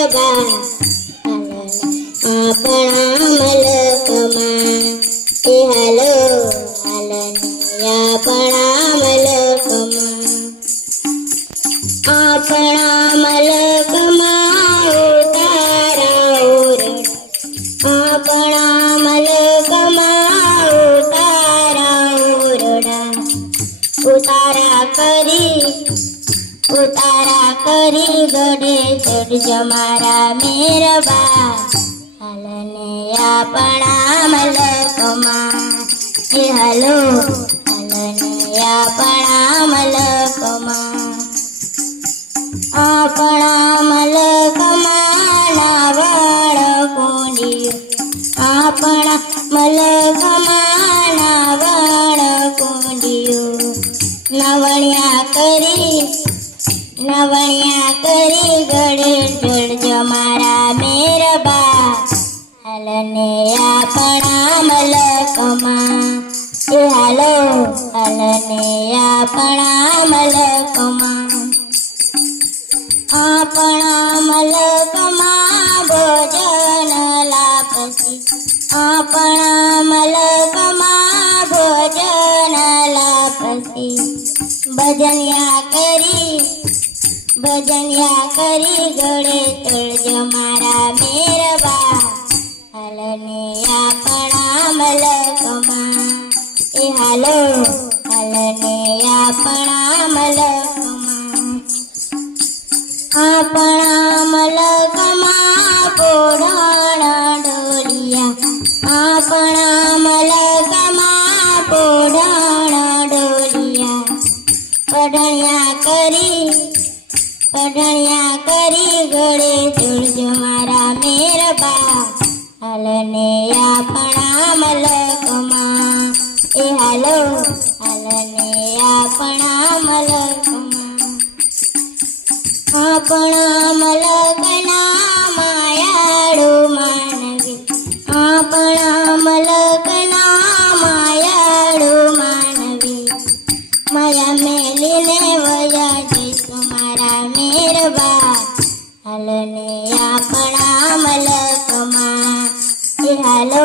મેરબા આપણા મલકમાં એ હાલો હાલને આપણા મલકમાં ઉતારા ઓરડા આપણા મલકમાં ઉતારા ઓરડા ઉતારા કરી ગળે ચડજો મારા મેરબા હાલને આપણા મલકમાં એ હાલો હાલને આપણા મલકમાં આપણા મલકમાં નાવળ કુંડિયું આપણા મલકમાં નાવળ કુંડિયું નવણ્યા કરી ગળે ચડજો મારા મેરબા હાલને આપણા મલકમાં એ હાલો હાલને આપણા મલકમાં આપણા મલકમાં ભોજન લાપસી આપણા મલકમાં ભોજન લાપસી ભજન્યા કરી ગળે ચડજો મારા મેરબા હાલને આપણા મલકમાં એ હાલો હાલને આપણા મલકમાં આપણા મલકમાં પોઢણ ડોલિયા આપણા મલકમાં પોઢણ ડોલિયા પઢણ્યા કરી ગળે ચડજો મારા મેરબા હાલને આપણા મલકમાં એ હાલો હાલને આપણા મલકમાં આપણા મલકના માયાળુ માનવી આપણા મલકના માયાળુ માનવી માયા મેલીને વયા જઈશું મારા મેરબા હાલને આપણા મલકમાં એ હાલો